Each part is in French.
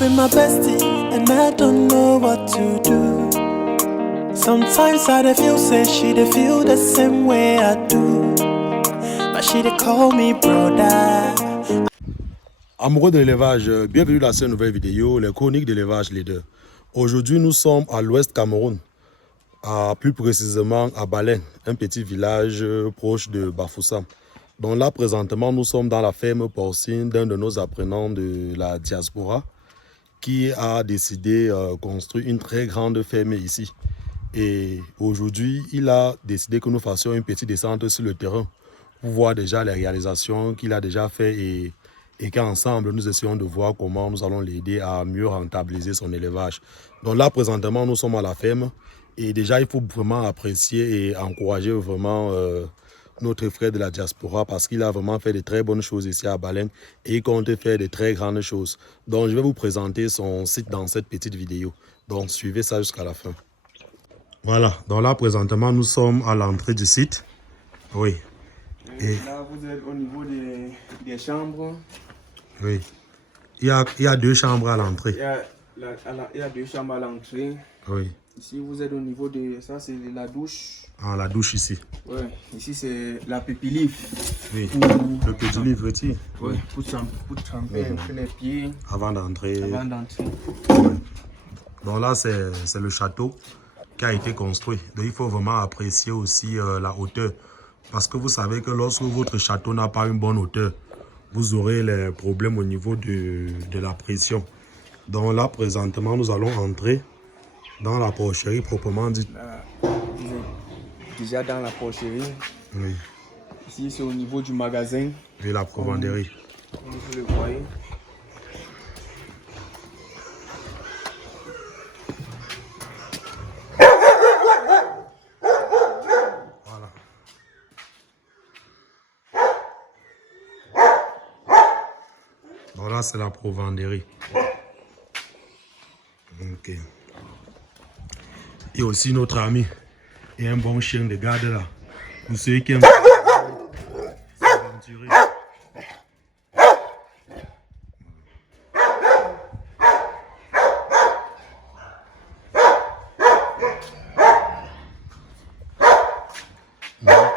with my bestie, and I don't know what to do. Sometimes I dey feel say she dey feel the same way I do, but she dey call me brother. Amoureux de l'élevage, bienvenue dans cette nouvelle vidéo, les chroniques de l'élevage leader. Aujourd'hui, nous sommes à l'ouest Cameroun, plus précisément à Balen, un petit village proche de Bafoussam. Donc là, présentement, nous sommes dans la ferme porcine d'un de nos apprenants de la diaspora qui a décidé de construire une très grande ferme ici. Et aujourd'hui, il a décidé que nous fassions une petite descente sur le terrain pour voir déjà les réalisations qu'il a déjà fait et qu'ensemble, nous essayons de voir comment nous allons l'aider à mieux rentabiliser son élevage. Donc là, présentement, nous sommes à la ferme et déjà, il faut vraiment apprécier et encourager vraiment notre frère de la diaspora parce qu'il a vraiment fait de très bonnes choses ici à Balen et il compte faire de très grandes choses. Donc, je vais vous présenter son site dans cette petite vidéo. Donc, suivez ça jusqu'à la fin. Voilà, donc là, présentement, nous sommes à l'entrée du site. Oui. Et là, vous êtes au niveau des chambres. Oui. Il y a deux chambres à l'entrée. Il y a deux chambres à l'entrée. Oui. Ici, vous êtes au niveau de... Ça, c'est la douche. Ah, la douche ici. Oui. Ici, c'est la pépilif. Oui. Le petit livre-ti. Oui. Pour tremper un peu les pieds. Avant d'entrer. Avant d'entrer. Oui. Donc là, c'est le château qui a été construit. Donc, il faut vraiment apprécier aussi la hauteur. Parce que vous savez que lorsque votre château n'a pas une bonne hauteur, vous aurez les problèmes au niveau de la pression. Donc là, présentement, nous allons entrer dans la porcherie proprement dite. Là, vous êtes déjà dans la porcherie. Oui. Ici, c'est au niveau du magasin. Et la provenderie. Comme vous le voyez. Voilà. Donc là, c'est la provenderie. Ok. Et aussi notre ami et un bon chien de garde là. Pour ceux qui aiment s'aventurer.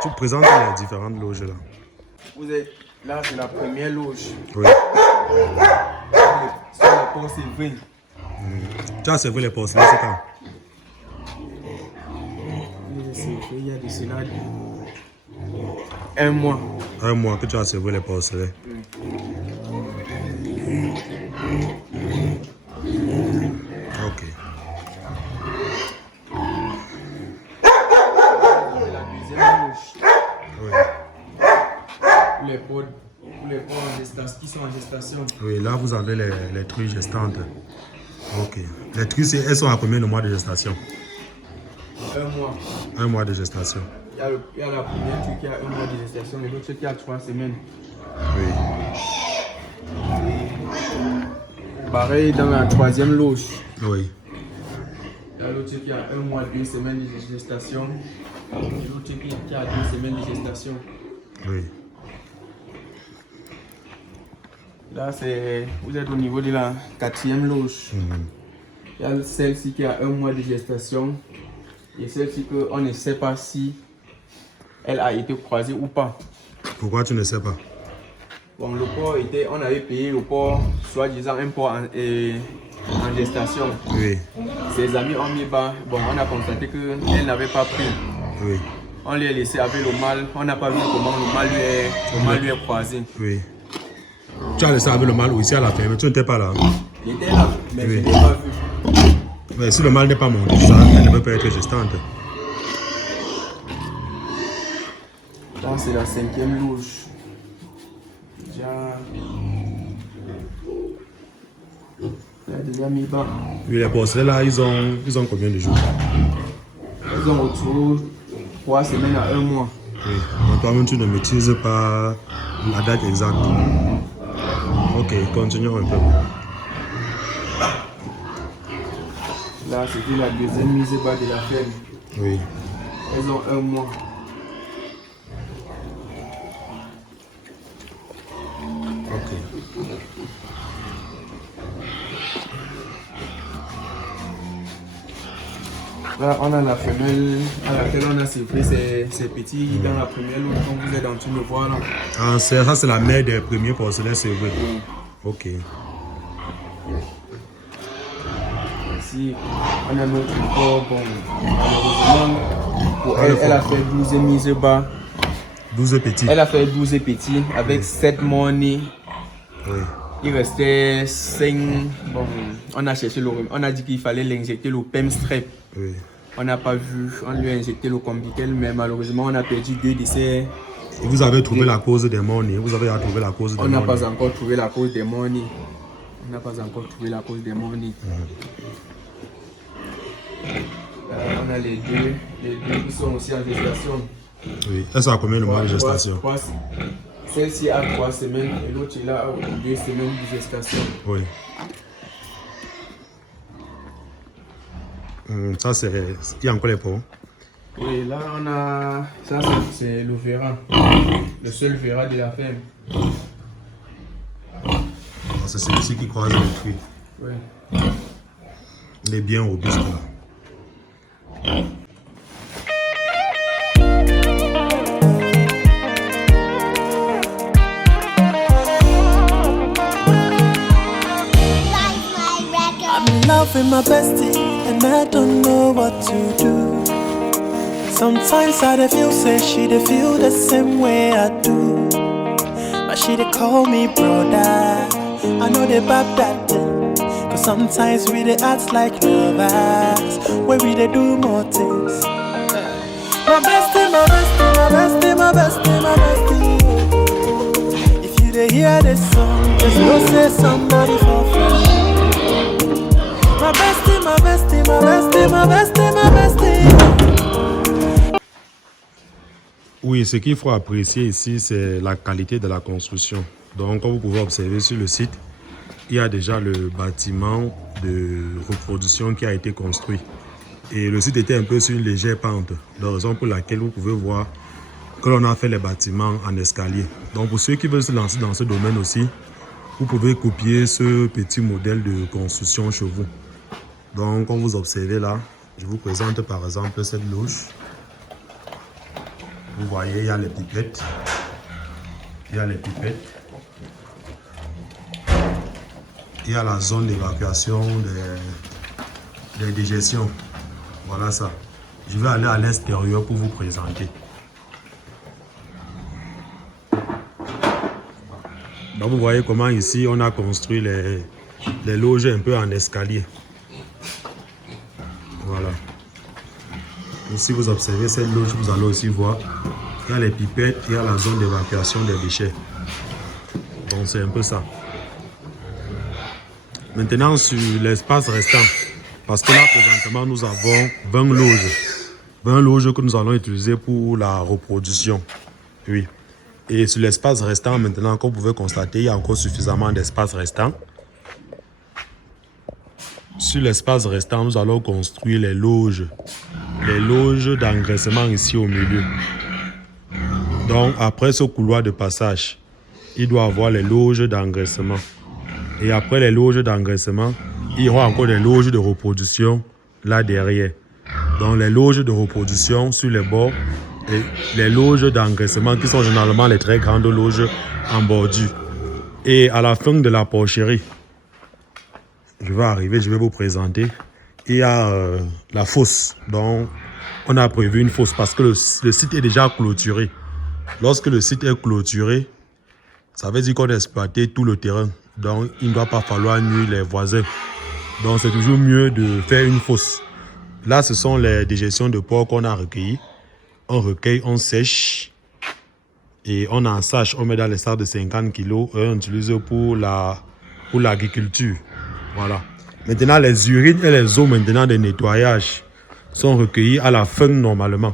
Tu présentes les différentes loges là. Vous êtes là, c'est la première loge. Oui. Sur le port Sylvain. Tu as servi les porcelaines, c'est quand? Il y a de cela un mois. Un mois que tu as servi les porcelaines. Ok. La deuxième loge. Oui. Pour les porcs en gestation, qui sont en gestation. Oui, là vous avez les truies gestantes. Ok. Les truies, elles sont à combien de mois de gestation? Un mois. Un mois de gestation. Il y a la première truie qui a un mois de gestation et l'autre qui a 3 semaines. Oui. Pareil dans la troisième loge. Oui. Il y a l'autre qui a un mois, 2 semaines de gestation. Et l'autre qui a 2 semaines de gestation. Oui. Là, vous êtes au niveau de la quatrième loge. Il y a celle-ci qui a un mois de gestation. Et celle-ci qu'on ne sait pas si elle a été croisée ou pas. Pourquoi tu ne sais pas? Bon, le porc était, on avait payé le porc, soi-disant un porc en gestation. Oui. Ses amis ont mis bas. Bon, on a constaté qu'elle n'avait pas pris. Oui. On l'a laissé avec le mâle. On n'a pas vu comment le mâle lui est croisé. Oui. Tu as laissé avec le mâle ici à la ferme, tu n'étais pas là. Il était là, mais Oui. je ne l'ai pas vu. Mais si le mâle n'est pas monté, ça, elle ne peut pas être gestante. Donc c'est la cinquième loge. Déjà... Il a déjà mis bas. Oui, les porcelaines là, ils ont combien de jours? Ils ont autour 3 semaines à 1 mois. Oui. Donc toi-même, tu ne maîtrises pas la date exacte. Ok, continuons un peu. Là, c'était la deuxième mise bas de la ferme. Oui. Elles ont 1 mois. Ok. Là, on a la femelle à laquelle on a séparé ces petits dans la première loge, comme vous êtes en train de voir là. Ah, ça c'est la mère des premiers porcelets, c'est vrai. Ok. Ici, on a notre corps, bon, malheureusement, pour elle, elle a fait 12 mises bas. 12 petits. Elle a fait 12 petits avec 7 morts-nés. Oui. Il restait 5. Bon, on a cherché on a dit qu'il fallait l'injecter le PEM strep. Oui. On n'a pas vu, on lui a injecté le combitel, mais malheureusement, on a perdu 2 décès. Et vous avez trouvé la cause des morts-nés? Vous avez trouvé la cause des morts-nés? On n'a pas encore trouvé la cause des morts-nés. On n'a pas encore trouvé la cause des morts-nés. On a les deux qui sont aussi en gestation. Oui. Elles sont à combien de mois de gestation? Celle-ci a 3 semaines et l'autre est là a 2 semaines de gestation. Oui. Ça c'est... Il y a encore les pots. Oui, là on a... Ça c'est le verra. Le seul verra de la ferme. C'est celui-ci qui croise les fruits. Oui. Il est bien robuste là. I'm in love with my bestie, and I don't know what to do. Sometimes I dey feel say she dey feel the same way I do, but she dey call me brother. I know they bab that thing, cause sometimes we dey act like lovers, where we dey do more things. My bestie, my bestie, my bestie, my bestie, my bestie. If you dey hear this song, just know say somebody for free. My bestie, my bestie, my bestie, my bestie, my bestie. Oui, ce qu'il faut apprécier ici, c'est la qualité de la construction. Donc, comme vous pouvez observer sur le site, il y a déjà le bâtiment de reproduction qui a été construit. Et le site était un peu sur une légère pente, la raison pour laquelle vous pouvez voir que l'on a fait les bâtiments en escalier. Donc, pour ceux qui veulent se lancer dans ce domaine aussi, vous pouvez copier ce petit modèle de construction chez vous. Donc, comme vous observez là, je vous présente par exemple cette loge. Vous voyez, il y a les pipettes. Il y a les pipettes. Il y a la zone d'évacuation des digestions. Voilà ça. Je vais aller à l'extérieur pour vous présenter. Donc, vous voyez comment ici, on a construit les loges un peu en escalier. Voilà. Ici, vous observez cette loge, vous allez aussi voir. Il y a les pipettes, il y a la zone d'évacuation des déchets. Donc, c'est un peu ça. Maintenant, sur l'espace restant, parce que là, présentement, nous avons 20 loges. 20 loges que nous allons utiliser pour la reproduction. Oui. Et sur l'espace restant, maintenant, comme vous pouvez constater, il y a encore suffisamment d'espace restant. Sur l'espace restant, nous allons construire les loges d'engraissement ici au milieu. Donc, après ce couloir de passage, il doit y avoir les loges d'engraissement. Et après les loges d'engraissement, il y aura encore des loges de reproduction là derrière. Donc, les loges de reproduction sur les bords et les loges d'engraissement qui sont généralement les très grandes loges en bordure. Et à la fin de la porcherie, je vais arriver, je vais vous présenter. Il y a la fosse. Donc, on a prévu une fosse parce que le site est déjà clôturé. Lorsque le site est clôturé, ça veut dire qu'on a exploité tout le terrain. Donc, il ne doit pas falloir nuire les voisins. Donc, c'est toujours mieux de faire une fosse. Là, ce sont les déjections de porc qu'on a recueillies. On recueille, on sèche et on ensache. On met dans les sacs de 50 kg et on utilise pour l'agriculture. Voilà. Maintenant, les urines et les eaux maintenant de nettoyage sont recueillies à la fin normalement.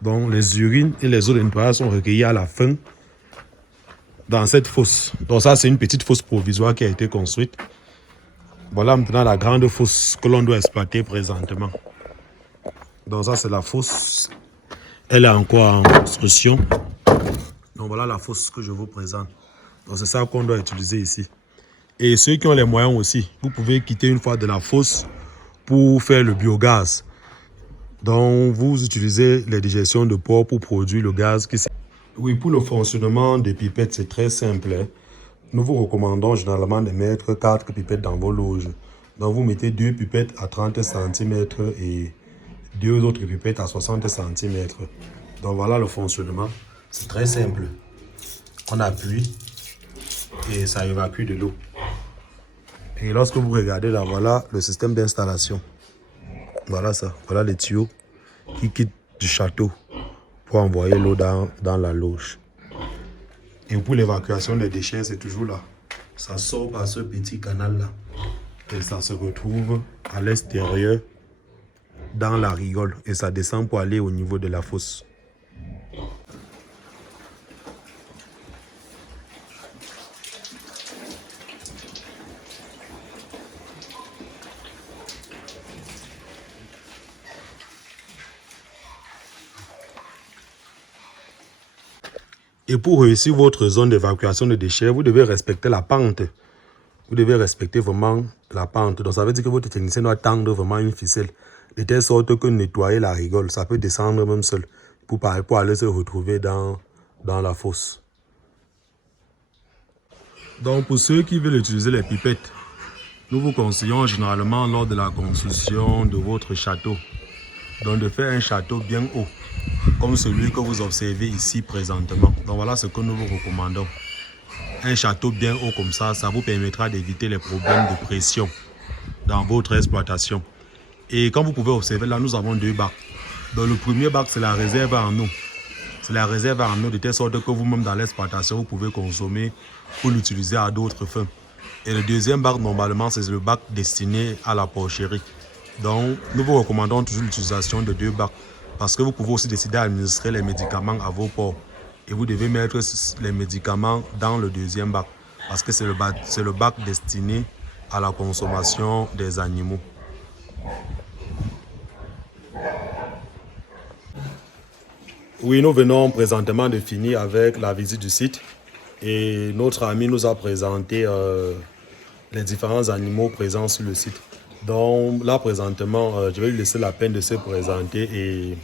Donc, les urines et les eaux de nettoyage sont recueillies à la fin dans cette fosse. Donc, ça, c'est une petite fosse provisoire qui a été construite. Voilà maintenant la grande fosse que l'on doit exploiter présentement. Donc, ça, c'est la fosse. Elle est encore en construction. Donc, voilà la fosse que je vous présente. Donc, c'est ça qu'on doit utiliser ici. Et ceux qui ont les moyens aussi, vous pouvez quitter une fois de la fosse pour faire le biogaz. Donc, vous utilisez les digestions de porc pour produire le gaz qui... Oui, pour le fonctionnement des pipettes, c'est très simple. Hein. Nous vous recommandons généralement de mettre 4 pipettes dans vos loges. Donc, vous mettez 2 pipettes à 30 cm et 2 autres pipettes à 60 cm. Donc, voilà le fonctionnement. C'est très simple. On appuie et ça évacue de l'eau. Et lorsque vous regardez là, voilà le système d'installation. Voilà ça. Voilà les tuyaux qui quittent du château pour envoyer l'eau dans la loge. Et pour l'évacuation des déchets, c'est toujours là. Ça sort par ce petit canal-là. Et ça se retrouve à l'extérieur, dans la rigole. Et ça descend pour aller au niveau de la fosse. Et pour réussir votre zone d'évacuation de déchets, vous devez respecter la pente. Vous devez respecter vraiment la pente. Donc ça veut dire que votre technicien doit tendre vraiment une ficelle. De telle sorte que nettoyer la rigole, ça peut descendre même seul pour aller se retrouver dans la fosse. Donc pour ceux qui veulent utiliser les pipettes, nous vous conseillons généralement lors de la construction de votre château. Donc de faire un château bien haut, comme celui que vous observez ici présentement. Donc voilà ce que nous vous recommandons. Un château bien haut comme ça vous permettra d'éviter les problèmes de pression dans votre exploitation. Et comme vous pouvez observer, là nous avons 2 bacs. Donc le premier bac, c'est la réserve en eau. C'est la réserve en eau de telle sorte que vous-même dans l'exploitation, vous pouvez consommer pour l'utiliser à d'autres fins. Et le deuxième bac, normalement, c'est le bac destiné à la porcherie. Donc, nous vous recommandons toujours l'utilisation de 2 bacs parce que vous pouvez aussi décider d'administrer les médicaments à vos porcs. Et vous devez mettre les médicaments dans le deuxième bac parce que c'est le bac destiné à la consommation des animaux. Oui, nous venons présentement de finir avec la visite du site et notre ami nous a présenté les différents animaux présents sur le site. Donc là présentement, je vais lui laisser la peine de se présenter et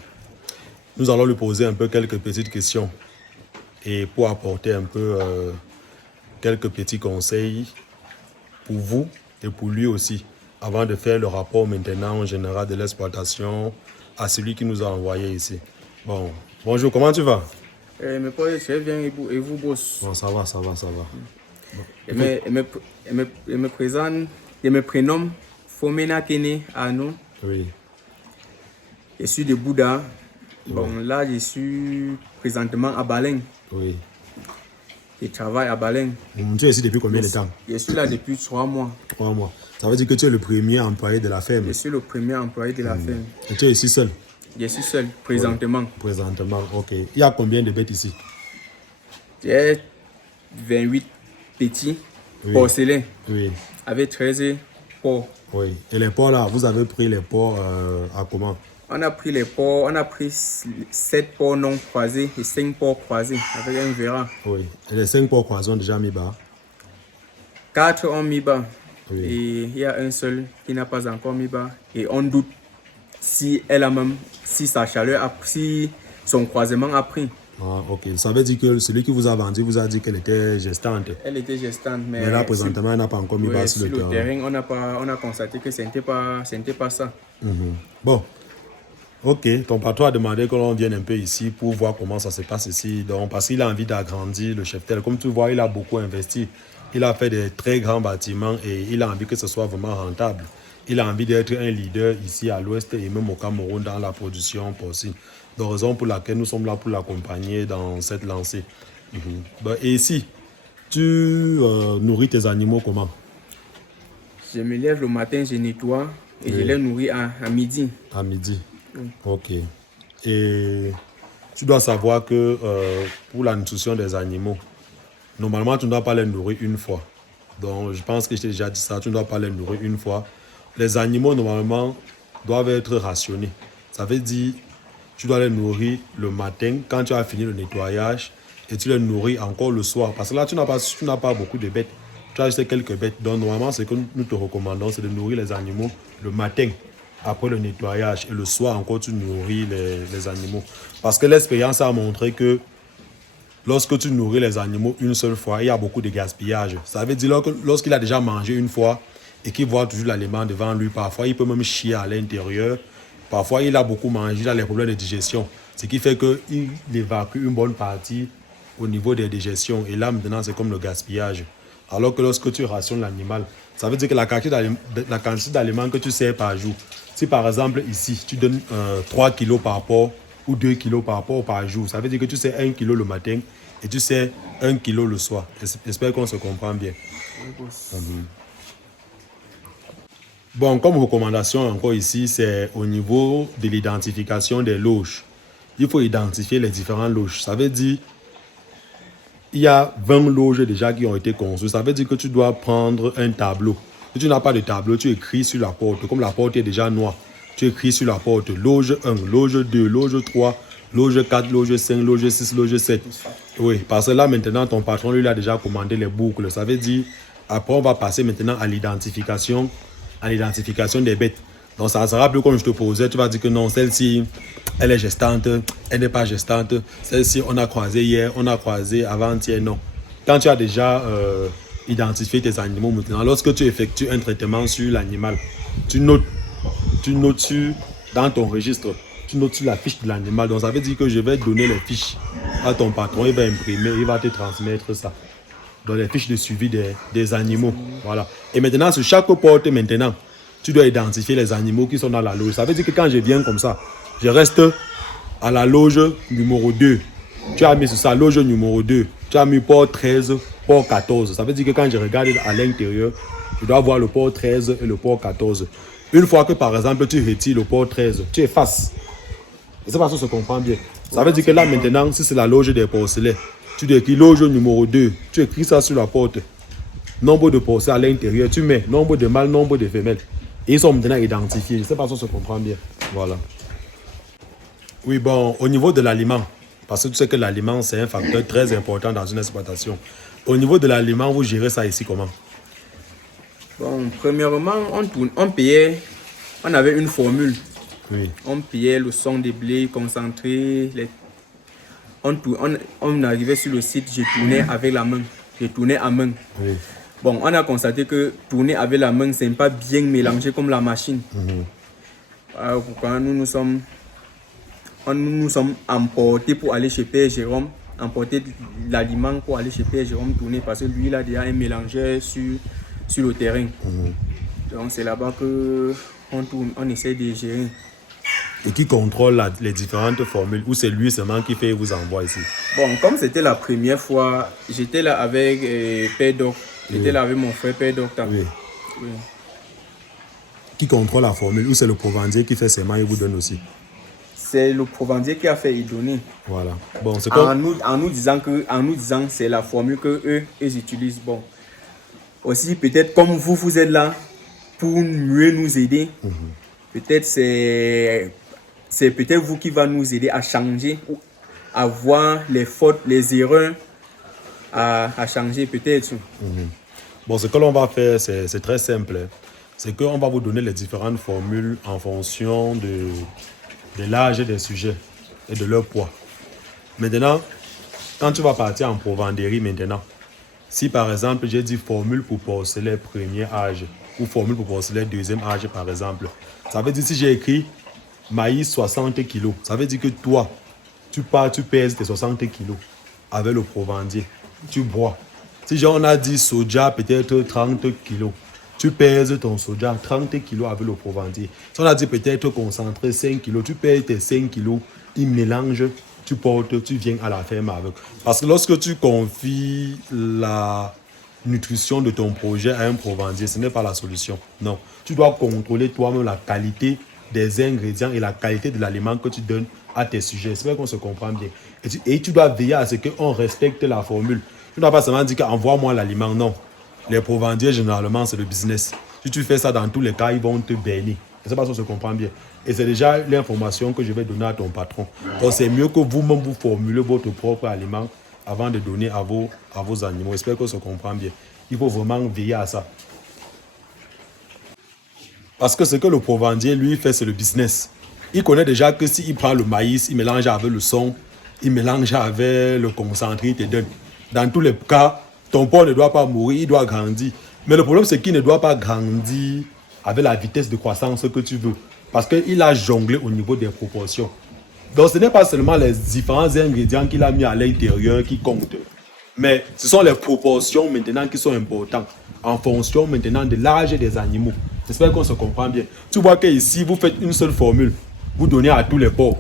nous allons lui poser un peu quelques petites questions et pour apporter un peu quelques petits conseils pour vous et pour lui aussi avant de faire le rapport maintenant en général de l'exploitation à celui qui nous a envoyé ici. Bon, bonjour, comment tu vas? Mes potes, je vais bien et vous, boss. Bon, ça va. Bon. Je me prénomme Fomena Kene Arnaud. Oui. Je suis de Bouddha. Bon, là, je suis présentement à Baleng. Oui. Je travaille à Baleng. Tu es ici depuis combien de temps? Je suis là depuis 3 mois. 3 mois. Ça veut dire que tu es le premier employé de la ferme. Je suis le premier employé de la ferme. Et tu es ici seul? Je suis seul, présentement. Oui. Présentement, ok. Il y a combien de bêtes ici? J'ai 28 petits porcelains. Oui. Avec 13 porcs. Oui. Et les porcs là, vous avez pris les porcs à comment? On a pris les porcs, on a pris 7 porcs non croisés et 5 porcs croisés avec un verra. Oui. Et les 5 porcs croisés ont déjà mis bas? 4 ont mis bas. Oui. Et il y a un seul qui n'a pas encore mis bas. Et on doute si sa chaleur si son croisement a pris. Ah, ok. Ça veut dire que celui qui vous a vendu vous a dit qu'elle était gestante. Elle était gestante, mais là, présentement, elle n'a pas encore mis bas sur le terrain. On a constaté que ce n'était pas ça. Bon. Ok, ton patron a demandé que l'on vienne un peu ici pour voir comment ça se passe ici. Donc, parce qu'il a envie d'agrandir le cheptel. Comme tu vois, il a beaucoup investi. Il a fait des très grands bâtiments et il a envie que ce soit vraiment rentable. Il a envie d'être un leader ici à l'ouest et même au Cameroun dans la production porcine. Donc, raison pour laquelle nous sommes là pour l'accompagner dans cette lancée. Et ici, tu nourris tes animaux comment? Je me lève le matin, je nettoie et je les nourris à midi. À midi. Ok. Et tu dois savoir que pour la nutrition des animaux, normalement, tu ne dois pas les nourrir une fois. Donc, je pense que je t'ai déjà dit ça, tu ne dois pas les nourrir une fois. Les animaux, normalement, doivent être rationnés. Ça veut dire, tu dois les nourrir le matin quand tu as fini le nettoyage et tu les nourris encore le soir. Parce que là, tu n'as pas beaucoup de bêtes. Tu as juste quelques bêtes. Donc, normalement, ce que nous te recommandons, c'est de nourrir les animaux le matin après le nettoyage. Et le soir encore, tu nourris les animaux. Parce que l'expérience a montré que lorsque tu nourris les animaux une seule fois, il y a beaucoup de gaspillage. Ça veut dire que lorsqu'il a déjà mangé une fois et qu'il voit toujours l'aliment devant lui, parfois il peut même chier à l'intérieur. Parfois il a beaucoup mangé, il a les problèmes de digestion. Ce qui fait qu'il évacue une bonne partie au niveau des digestions. Et là maintenant c'est comme le gaspillage. Alors que lorsque tu rationnes l'animal, ça veut dire que la quantité d'aliments que tu sers par jour, si par exemple ici tu donnes 3 kilos par rapport ou 2 kilos par rapport par jour, ça veut dire que tu sais 1 kilo le matin et tu sais 1 kilo le soir. J'espère qu'on se comprend bien. Bon, comme recommandation encore ici, c'est au niveau de l'identification des loges. Il faut identifier les différentes loges. Ça veut dire il y a 20 loges déjà qui ont été construites. Ça veut dire que tu dois prendre un tableau. Si tu n'as pas de tableau, tu écris sur la porte. Comme la porte est déjà noire, tu écris sur la porte loge 1, loge 2, loge 3, loge 4, loge 5, loge 6, loge 7. Oui, parce que là maintenant, ton patron lui a déjà commandé les boucles. Ça veut dire, après on va passer maintenant à l'identification des bêtes. Donc ça ne sera plus comme je te posais, tu vas dire que non, celle-ci, elle est gestante, elle n'est pas gestante. Celle-ci, on a croisé hier, on a croisé avant-hier, non. Quand tu as déjà identifié tes animaux maintenant, lorsque tu effectues un traitement sur l'animal, tu notes dans ton registre, tu notes sur la fiche de l'animal. Donc ça veut dire que je vais donner les fiches à ton patron, il va imprimer, il va te transmettre ça. Dans les fiches de suivi des animaux. Voilà. Et maintenant, sur chaque porte, maintenant, tu dois identifier les animaux qui sont dans la loge. Ça veut dire que quand je viens comme ça, je reste à la loge numéro 2. Tu as mis sur ça, loge numéro 2. Tu as mis port 13, port 14. Ça veut dire que quand je regarde à l'intérieur, je dois voir le port 13 et le port 14. Une fois que, par exemple, tu retires le port 13, tu effaces. Et c'est parce que ça se comprend bien. Ça veut dire que là, maintenant, si c'est la loge des porcelets, tu écris loge numéro 2. Tu écris ça sur la porte. Nombre de porcelets à l'intérieur. Tu mets nombre de mâles, nombre de femelles. Et ils sont maintenant identifiés. Je ne sais pas si on se comprend bien. Voilà. Oui, bon, au niveau de l'aliment, parce que tu sais que l'aliment, c'est un facteur très important dans une exploitation. Au niveau de l'aliment, vous gérez ça ici comment? Bon, premièrement, on payait, on avait une formule. Oui. On payait le son des blés concentrés. On arrivait sur le site, je tournais avec la main. Je tournais à main. Oui. Bon, on a constaté que tourner avec la main, c'est pas bien mélangé comme la machine. Pourquoi nous sommes emportés pour aller chez Père Jérôme, emporter l'aliment pour aller chez Père Jérôme tourner parce que lui, il a déjà un mélangeur sur le terrain. Donc c'est là-bas qu'on tourne, on essaie de gérer. Et qui contrôle les différentes formules ou c'est lui seulement qui fait et vous envoie ici? Bon, comme c'était la première fois, j'étais là avec Père Doc. J'étais là avec mon frère Père Doc. Oui. Oui. Qui contrôle la formule ou c'est le provendier qui fait seulement et vous donne aussi? C'est le provendier qui a fait y donner. Voilà. Bon, c'est comme... En nous disant c'est la formule que eux utilisent. Bon. Aussi, peut-être comme vous êtes là pour mieux nous aider. Peut-être c'est peut-être vous qui va nous aider à changer, à voir les fautes, les erreurs, à changer peut-être. Bon, ce que l'on va faire, c'est très simple. C'est qu'on va vous donner les différentes formules en fonction de l'âge des sujets et de leur poids. Maintenant, quand tu vas partir en provendierie maintenant, si par exemple j'ai dit formule pour porcelet premier âge ou formule pour porcelet deuxième âge par exemple, ça veut dire si j'ai écrit maïs 60 kg, ça veut dire que toi, tu pèses tes 60 kg avec le provandier, tu bois. Si genre on a dit soja peut-être 30 kg, tu pèses ton soja 30 kg avec le provandier. Si on a dit peut-être concentré 5 kg, tu pèses tes 5 kg, il mélange, tu portes, tu viens à la ferme avec. Parce que lorsque tu confies la nutrition de ton projet à un provandier, ce n'est pas la solution. Non. Tu dois contrôler toi-même la qualité des ingrédients et la qualité de l'aliment que tu donnes à tes sujets. J'espère qu'on se comprend bien. Et tu dois veiller à ce qu'on respecte la formule. Tu ne dois pas seulement dire qu'envoie-moi l'aliment. Non. Les provandiers, généralement, c'est le business. Si tu fais ça dans tous les cas, ils vont te bénir. Je ne sais pas si on se comprend bien. Et c'est déjà l'information que je vais donner à ton patron. Donc c'est mieux que vous-même vous formulez votre propre aliment avant de donner à vos animaux. J'espère qu'on se comprend bien. Il faut vraiment veiller à ça. Parce que ce que le provendier, lui, fait, c'est le business. Il connaît déjà que s'il prend le maïs, il mélange avec le son, il mélange avec le concentré, il te donne. Dans tous les cas, ton porc ne doit pas mourir, il doit grandir. Mais le problème, c'est qu'il ne doit pas grandir avec la vitesse de croissance que tu veux. Parce qu'il a jonglé au niveau des proportions. Donc, ce n'est pas seulement les différents ingrédients qu'il a mis à l'intérieur qui comptent. Mais ce sont les proportions maintenant qui sont importantes. En fonction maintenant de l'âge des animaux. J'espère qu'on se comprend bien. Tu vois qu'ici, vous faites une seule formule. Vous donnez à tous les porcs.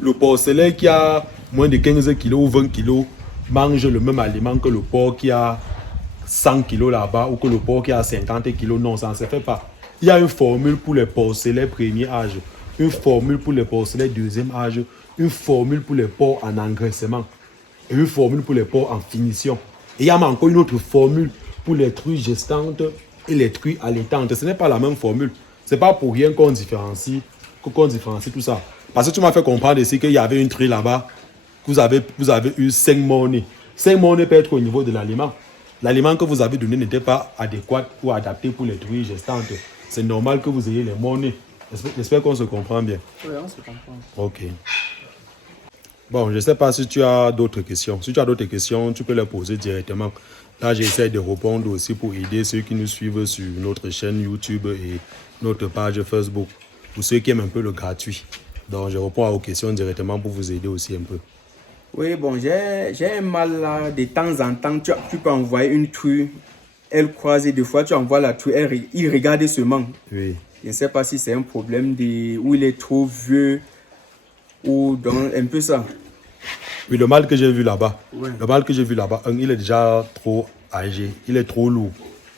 Le porcelet qui a moins de 15 kg ou 20 kg mange le même aliment que le porc qui a 100 kg là-bas ou que le porc qui a 50 kg. Non, ça ne se fait pas. Il y a une formule pour les porcelets premier âge, une formule pour les porcelets deuxième âge, une formule pour les porcs en engraissement et une formule pour les porcs en finition. Et il y a encore une autre formule pour les truies gestantes et les truies allaitantes. Ce n'est pas la même formule. Ce n'est pas pour rien qu'on différencie tout ça. Parce que tu m'as fait comprendre ici qu'il y avait une truie là-bas, que vous avez eu 5 monnaies. 5 monnaies peut être au niveau de l'aliment. L'aliment que vous avez donné n'était pas adéquat ou adapté pour les truies gestantes. C'est normal que vous ayez les monnaies. J'espère qu'on se comprend bien. Oui, on se comprend. Ok. Bon, je ne sais pas si tu as d'autres questions. Si tu as d'autres questions, tu peux les poser directement. Là, j'essaie de répondre aussi pour aider ceux qui nous suivent sur notre chaîne YouTube et notre page Facebook. Pour ceux qui aiment un peu le gratuit. Donc, je réponds à vos questions directement pour vous aider aussi un peu. Oui, bon, j'ai un mal là. De temps en temps, tu peux envoyer une truie. Elle croise et des fois, tu envoies la truie. Il regarde seulement. Oui. Je ne sais pas si c'est un problème où il est trop vieux ou donc un peu ça. Oui, le mâle que j'ai vu là-bas. Ouais. Le mâle que j'ai vu là-bas, il est déjà trop âgé. Il est trop lourd.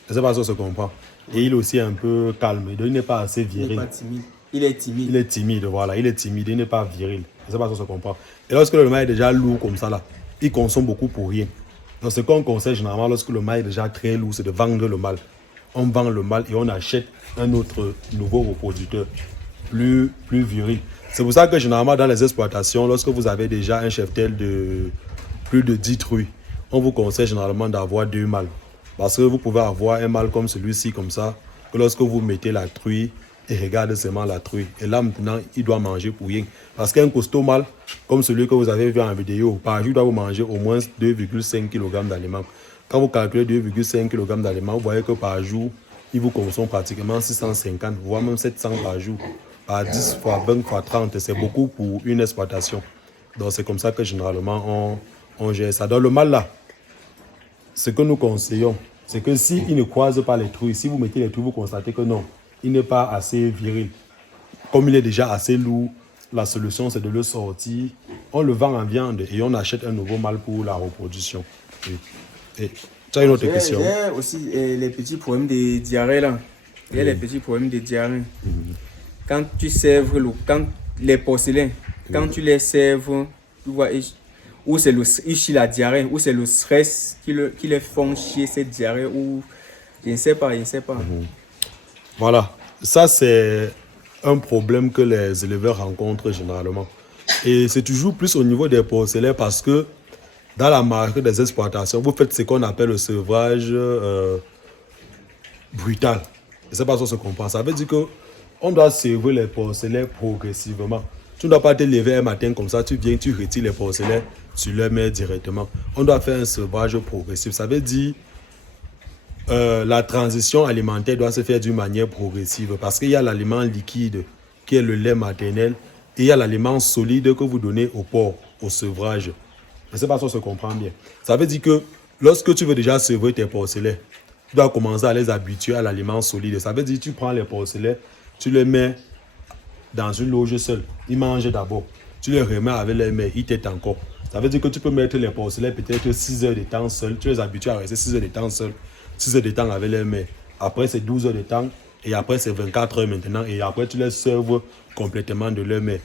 Je ne sais pas si on se comprend. Et il est aussi un peu calme. Il n'est pas assez viril. Il n'est pas timide. Il est timide. Il est timide, voilà. Il est timide. Il n'est pas viril. Je ne sais pas si on se comprend. Et lorsque le mâle est déjà lourd comme ça, là, il consomme beaucoup pour rien. Donc, ce qu'on conseille généralement lorsque le mâle est déjà très lourd, c'est de vendre le mâle. On vend le mâle et on achète un autre nouveau reproducteur plus viril. C'est pour ça que généralement dans les exploitations, lorsque vous avez déjà un cheptel de plus de 10 truies, on vous conseille généralement d'avoir 2 mâles. Parce que vous pouvez avoir un mâle comme celui-ci, comme ça, que lorsque vous mettez la truie, et regarde seulement la truie. Et là maintenant, il doit manger pour rien. Parce qu'un costaud mâle, comme celui que vous avez vu en vidéo, par jour, il doit vous manger au moins 2,5 kg d'aliments. Quand vous calculez 2,5 kg d'aliments, vous voyez que par jour, il vous consomme pratiquement 650, voire même 700 par jour. Par 10 fois 20 fois 30, c'est beaucoup pour une exploitation. Donc c'est comme ça que généralement on gère ça. Dans le mâle là, ce que nous conseillons, c'est que s'il ne croise pas les truies, si vous mettez les truies, vous constatez que non, il n'est pas assez viril. Comme il est déjà assez lourd, la solution c'est de le sortir. On le vend en viande et on achète un nouveau mâle pour la reproduction. Et tu as une autre question? J'ai aussi les petits problèmes de diarrhée là. Il y a les petits problèmes de diarrhée. Quand tu sèves quand les porcelains, quand tu les sèves, tu vois, ou c'est ils chient la diarrhée, ou c'est le stress qui les font chier cette diarrhée, ou je ne sais pas. Voilà, ça c'est un problème que les éleveurs rencontrent généralement. Et c'est toujours plus au niveau des porcelains parce que dans la marque des exploitations, vous faites ce qu'on appelle le sevrage brutal. Je ne sais pas si on se comprend. Ça veut dire qu'on doit sevrer les porcelains progressivement. Tu ne dois pas te lever un matin comme ça, tu viens, tu retires les porcelains, tu les mets directement. On doit faire un sevrage progressif. Ça veut dire la transition alimentaire doit se faire d'une manière progressive parce qu'il y a l'aliment liquide qui est le lait maternel et il y a l'aliment solide que vous donnez au porc, au sevrage. Je ne sais pas si on se comprend bien. Ça veut dire que lorsque tu veux déjà sevrer tes porcelains, tu dois commencer à les habituer à l'aliment solide. Ça veut dire que tu prends les porcelains, tu les mets dans une loge seule. Ils mangent d'abord. Tu les remets avec les mains, ils t'aident encore. Ça veut dire que tu peux mettre les porcelains peut-être 6 heures de temps seul. Tu les habitues à rester 6 heures de temps seul. 6 heures de temps avec les mains. Après, c'est 12 heures de temps. Et après, c'est 24 heures maintenant. Et après, tu les serves complètement de leurs mains.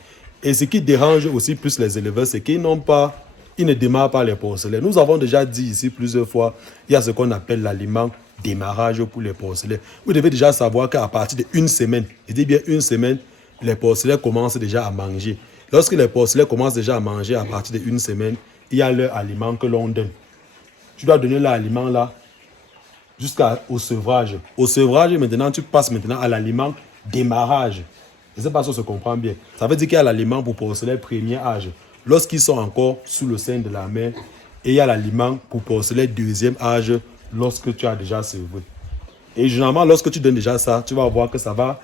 Et ce qui dérange aussi plus les éleveurs, c'est qu'ils ne démarrent pas les porcelains. Nous avons déjà dit ici plusieurs fois, il y a ce qu'on appelle l'aliment démarrage pour les porcelains. Vous devez déjà savoir qu'à partir d'une semaine, je dis bien une semaine, les porcelains commencent déjà à manger. Lorsque les porcelains commencent déjà à manger à partir d'une semaine, il y a leur aliment que l'on donne. Tu dois donner l'aliment là jusqu'au sevrage. Au sevrage, maintenant, tu passes maintenant à l'aliment démarrage. Je ne sais pas si on se comprend bien. Ça veut dire qu'il y a l'aliment pour porcelet premier âge, lorsqu'ils sont encore sous le sein de la mère. Et il y a l'aliment pour porcelet deuxième âge, lorsque tu as déjà sevré. Et généralement, lorsque tu donnes déjà ça, tu vas voir que ça va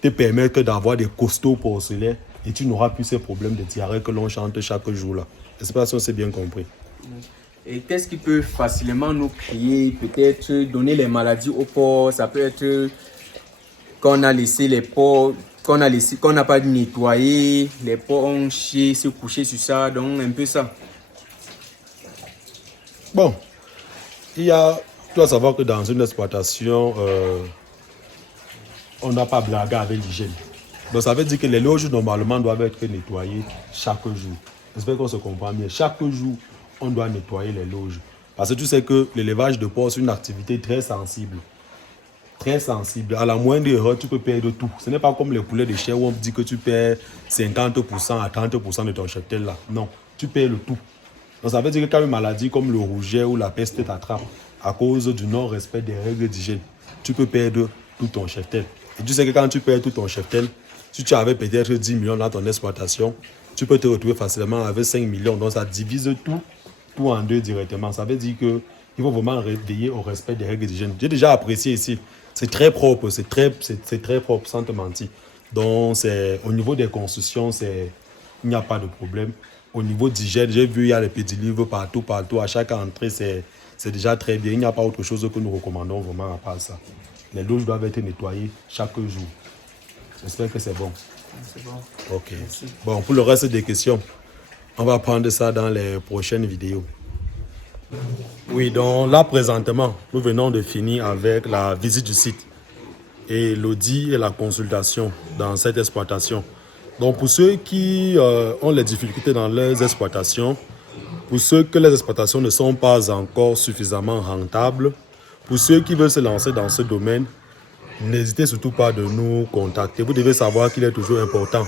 te permettre d'avoir des costauds porcelets et tu n'auras plus ces problèmes de diarrhée que l'on chante chaque jour là. Je ne sais pas si on s'est bien compris. Et qu'est-ce qui peut facilement nous créer, peut-être donner les maladies aux porcs? Ça peut être qu'on a laissé les porcs, qu'on n'a pas nettoyé, les porcs ont chié, se couché sur ça, donc un peu ça. Bon, tu dois savoir que dans une exploitation, on n'a pas blagué avec l'hygiène. Donc ça veut dire que les loges normalement doivent être nettoyées chaque jour. J'espère qu'on se comprend bien. Chaque jour, on doit nettoyer les loges. Parce que tu sais que l'élevage de porc, c'est une activité très sensible. Très sensible. À la moindre erreur, tu peux perdre tout. Ce n'est pas comme les poulets de chair où on dit que tu perds 50% à 30% de ton cheptel là. Non, tu perds le tout. Donc ça veut dire que quand une maladie comme le rouget ou la peste t'attrape à cause du non-respect des règles d'hygiène, tu peux perdre tout ton cheptel. Et tu sais que quand tu perds tout ton cheptel, si tu avais peut-être 10 millions dans ton exploitation, tu peux te retrouver facilement avec 5 millions. Donc ça divise tout en deux directement. Ça veut dire qu'il faut vraiment veiller au respect des règles d'hygiène. J'ai déjà apprécié ici. C'est très propre, c'est très propre, sans te mentir. Donc au niveau des constructions, il n'y a pas de problème. Au niveau d'hygiène, j'ai vu, il y a les petits livres partout. À chaque entrée, c'est déjà très bien. Il n'y a pas autre chose que nous recommandons vraiment à part ça. Les loges doivent être nettoyées chaque jour. J'espère que c'est bon. C'est bon. Ok. Merci. Bon, pour le reste des questions, on va prendre ça dans les prochaines vidéos. Oui, donc là, présentement, nous venons de finir avec la visite du site et l'audit et la consultation dans cette exploitation. Donc, pour ceux qui ont les difficultés dans leurs exploitations, pour ceux que les exploitations ne sont pas encore suffisamment rentables, pour ceux qui veulent se lancer dans ce domaine, n'hésitez surtout pas de nous contacter. Vous devez savoir qu'il est toujours important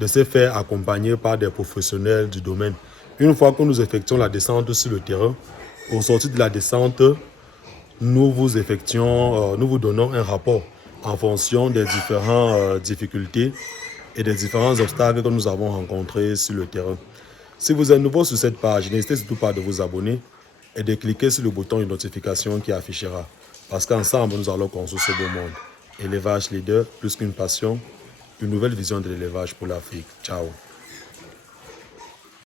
de se faire accompagner par des professionnels du domaine. Une fois que nous effectuons la descente sur le terrain, au sortir de la descente, nous vous donnons un rapport en fonction des différentes difficultés et des différents obstacles que nous avons rencontrés sur le terrain. Si vous êtes nouveau sur cette page, n'hésitez surtout pas de vous abonner et de cliquer sur le bouton de notification qui affichera. Parce qu'ensemble, nous allons construire ce beau monde. Élevage leader, plus qu'une passion, une nouvelle vision de l'élevage pour l'Afrique. Ciao.